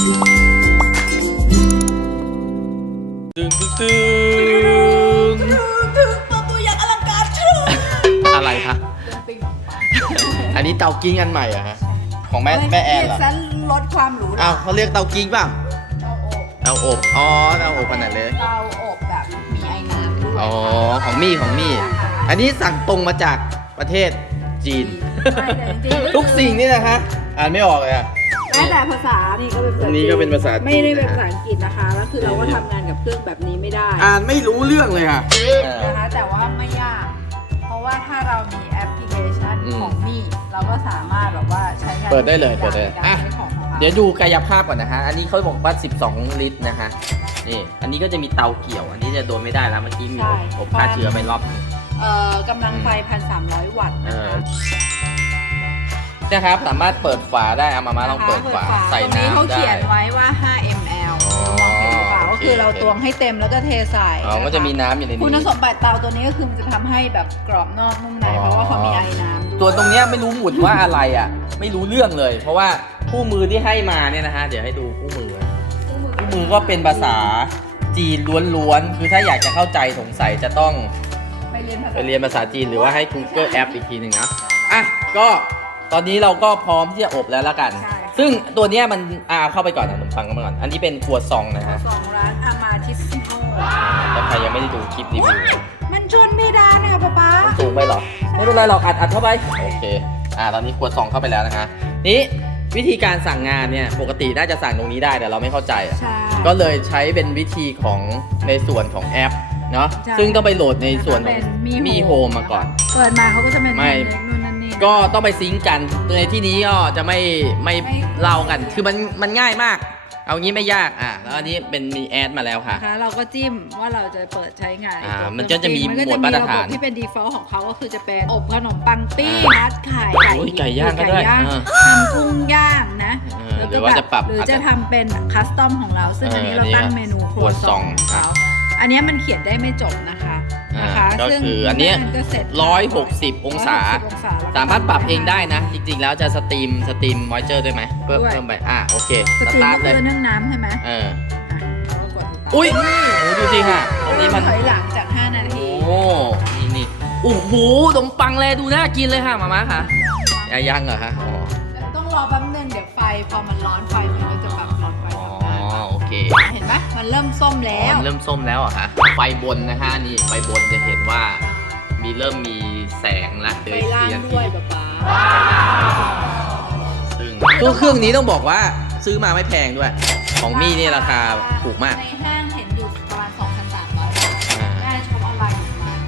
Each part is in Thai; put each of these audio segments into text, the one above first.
ตึงตึงตึงถึงประตูอย่างอลังการชื่อะไรคะ ปิงปองอันนี้เตากิ้งอันใหม่เหรอะฮะ ของแม่แม่แอนเหรอ ฉันลดความหรูอ้าวเขาเรียกเตากิ้งเปล่าเตาอบเตาอบ อ๋อเตาอบขนาดเลยเตาอบแบบมีไอ้น้ำด้วยอ๋อ ของมี่ของมี่ อันนี้สั่งตรงมาจากประเทศจีน ใช่แต่จริงๆทุกสิ่งนี่นะฮะ อ่านไม่ออกเลยอะ ษานี่ก็เป็นภาษาอันนี้ก็เป็นภาษาจีนไม่ได้เป็นภาษาอังกฤษนะคะแล้วคือเราก็ทำงานกับเครื่องแบบนี้ไม่ได้ อ่านไม่รู้เรื่องเลยค่ะ นะคะแต่ว่าไม่ยาก เพราะว่าถ้าเรามีแอปพลิเคชันอืมของมี่เราก็สามารถแบบว่าใช้งานเปิดได้เลยเปิดได้เลยในการอะ ใช้ของของเราเดี๋ยวดูกายภาพก่อนนะฮะ อันนี้เขาบอกว่า 12 ลิตรนะฮะ นี่ อันนี้ก็จะมีเตาเกี่ยว อันนี้จะโดนไม่ได้แล้วเมื่อกี้มีอบอบฆ่าเชื้อไปรอบหนึ่ง เอ่อกำลังไฟพันสามร้อยวัตต์เอนะอคะ นะครับ สามารถเปิดฝาได้เอามามาลองเปิดฝาใส่ตรงนี้เขาน้ำได้เขียนไว้ว่า 5 ml อ๋อมองเห็นหรือเปล่าโอก็เคคือเราตวงให้เต็มแล้วก็เทใส่อ๋อนคก็จะมีน้ำอยู่ในนี้ คุณสมบัติเตาตัวนี้ก็คือมันจะทำให้แบบกรอบนอกนุ่มในอ๋อเพราะว่าเขามีไอ้น้ำด้วยตัวตรงเนี้ยไม่รู้หมุดว่าอะไรอะ ไม่รู้เรื่องเลย เพราะว่าคู่มือที่ให้มาเนี่ยนะฮะเดี๋ยวให้ดูคู่มือ คู่มือก็เป็นภาษาจีนล้วนๆ คือถ้าอยากจะเข้าใจสงสัยจะต้องไปเรียนภาษาไปเรียนภาษาจีนหรือว่าให้ Google App อีกทีหนึ่งนะ อะ ก็ ตอนนี้เราก็พร้อมที่จะอบแล้วละกัน ใช่ ซึ่งตัวเนี้ยมันอ่าเอาเข้าไปก่อนนะขนมปังเข้ามาก่อน อันนี้เป็นครัวซองนะฮะสองร้านอามาทิสโนถ้าใครยังไม่ได้ดูคลิปรีวิวนะมันชนเพดานเนี่ยป๊าป๊าสูงไปเหรอ ไม่เป็นไรหรอกอัดอัดเข้าไป โอเค อ่า ตอนนี้ครัวซองเข้าไปแล้วนะคะ นี่วิธีการสั่งงานเนี่ย ปกติน่าจะสั่งตรงนี้ได้แต่เราไม่เข้าใจอะใช่ ก็เลยใช้เป็นวิธีของในส่วนของแอปเนาะ ใช่ซึ่งต้องไปโหลดในส่วนของเป็นมีโฮมมาก่อน เปิดมาเขาก็จะเป็นไม่เล็ กนู่นนั่นนี่ก็ต้องไปซิงก์กันในที่นี้ก็จะไม่ไม่ไม่เล่ากัน คือมันมันง่ายมาก เอางี้ไม่ยากอะแล้วอันนี้เป็นมีแอดมาแล้วค่ะ นะคะเราก็จิ้มว่าเราจะเปิดใช้งานอ่าตัวมันก็จะมีเครื่องหมวดมาตรฐานระบบที่เป็น default ของเขาก็คือจะเป็นอบขนมปังปิ้งอ่านัดไข่โอ้ยไก่ย่างก็ได้ไก่ย่างอ่าทำกุ้งย่างนะเออหรือว่าจะปรับหรือจะทำเป็นคัสตอมของเรา ซึ่งอันนี้เออเราตั้งนี่เมนูครัวครัวซซอองงของเขาอันเนี้ยมันเขียนได้ไม่จบนะคะอ่า นะคะก็ซึ่งคืออันเนี้ยมัก็เสร็จ160องศา160องศาแล้วก็สามารถปรับเองได้นะ จริงๆ แล้วจะสตรีมสตรีมมอยเจอร์ด้วยไหมเพิ่มด้วยเพิ่มไป อะ โอเคสสตรีมตาร์ทก็เลคืยอนึ่งน้ำใช่ไหมเอออะเราก็กดติดตามอุ้ยโอ้ดูสิค่ะตรงนี้มันถอยหลังจาก 5 นาที โอ้นี่นี่โอ้โหขนมปังเลยดูน่ากินเลยค่ะมาม่าค่ะอะยังเหรอคะอ๋อต้องรอแป๊บนึงเดี๋ยวไฟพอมันร้อนไฟมันก็จะปรับ ไหมมันเริ่มส้มแล้ว อ๋อเริ่มส้มแล้วเหรอะคะไฟบนนะฮะนี่ไฟบนจะเห็นว่า มีเริ่มมีแสงละเดืไฟอยล่างเทียนด้วยทีป๊าป๊าซึ่งตัวเครื่องนี้ต้องบอกว่าซื้อมาไม่แพงด้วย ของมี่นี่ราคาถูกมากในห้างเห็นอยู่ประมาณ2,300บาทอ่าแม่ช็อปออนไลน์อยู่ประมาณ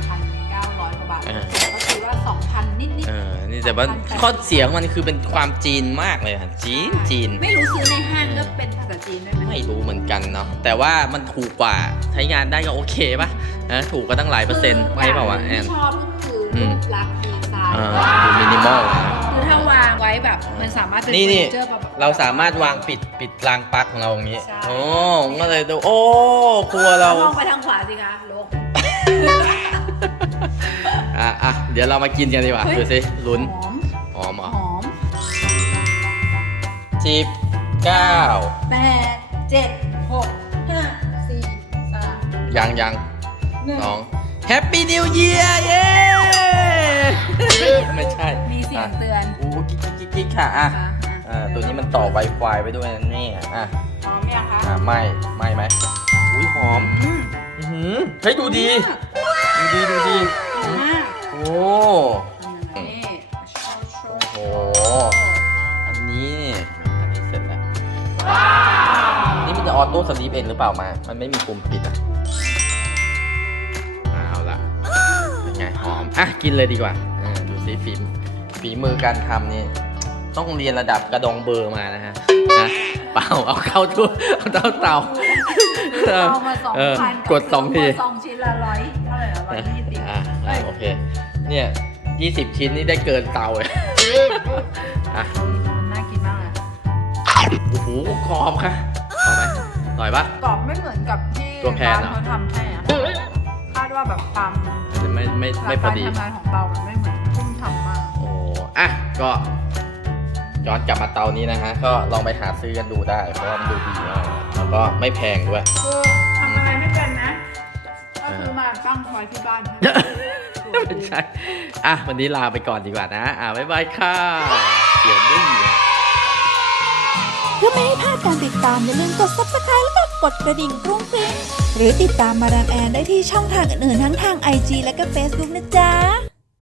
1,900กว่าบาทเออ ก็คือว่า2,000นิดเออนี่แต่ว่าข้อเสียของมันคือเป็น ความจีนมากเลยค่ะจีนจีนๆไม่รู้ซื้อในห้างก็เป็นภาษาจีนได้ไหมไม่รู้เหมือนกันเนาะแต่ว่ามันถูกกว่าใช้งานได้ก็โอเคปะนะถูกก็ตั้งหลายเปอร์เซ็นต์ไม่เปล่าวะแอนที่ชอบก็คืออืรูมปลักษณ์ดีไซน์อ่าดูมินิมอลนะคือถ้าวางไว้แบบมันสามารถเป็นนี่นี่เฟอร์เจอร์แบบ เราสามารถวางปิดปิดรางปลั๊กของเราอย่างนี้ ใช่ โอ้ก็เลยดูโอ้ครัวเรา มองไปทางขวาสิคะโลก อะอะเดี๋ยวเรามากินกันดีกว่าเฮ้ย ดูสิลุ้นหอมหอมเหรอหอม สิบเก้าแปดเจ็ดหกห้าสี่สามยังยังหนึ่ง สองแฮปปี้นิวเยียร์เย้ไม่ใช่มีเสียงอะเตือนอู้กิ๊กกิ๊กกิ๊กกิ๊กค่ะอะอะอ่าตัวนี้มันต่อ Wi-Fi ไว้ด้วยนะเนี่ยอะหอมยังคะอะไม่ไม่ไหมอุ้ยหอมอืมอื้อหือเฮ้ยดูดีดูดีดูดี หอมมากโอ้ ออโต้สลีปเองหรือเปล่ามา มันไม่มีปุ่มปิดอะอะเอาละเป็นไงหอม อะ กินเลยดีกว่าอ่าดูสิฝีมฝีมือการทำนี่ต้องเรียนระดับกระดองเบอร์มานะฮะนะเปล่าเอาเข้าตัวเอาเตาเตาเอามาสองเออพันกดสองทีสองชิ้นละร้อยเท่าไหร่ละร้อยยี่สิบอะอะโอเคเนี่ยยี่สิบชิ้นนี่ได้เกินเตาเลยอะมันน่ากินมากเลยโอ้โหกรอบค่ะกร อบไหมอร่อยปะ กรอบไม่เหมือนกับที่ตัวแพนเหรอ ร้านเขาทำให้อะคาดว่าแบบความไม่ไม่ไม่พอดี หลักการทำงานของเรามันไม่เหมือนทุ่มทำมาก โอ้อะก็ย้อนกลับมาเตานี้นะฮะ ก็ลองไปหาซื้อกันดูได้ เพราะว่ามันดูดีมากแล้วก็ไม่แพงด้วย คือทำอะไรไม่เป็นนะ ก็คือมาตั้งไว้ที่บ้านไม่ใช่ อะ วันนี้ลาไปก่อนดีกว่านะ อะ บ๊ายบายค่ะเสียงไม่ดีอะเพื่อไม่ให้พลาด การติดตามอย่าลืมกด subscribe แล้วก็กดกระดิ่งกรุ้งกริ้งหรือติดตามมาดามแอนได้ที่ช่องทางอื่นๆทั้งทาง IG และก็ Facebook นะจ๊ะ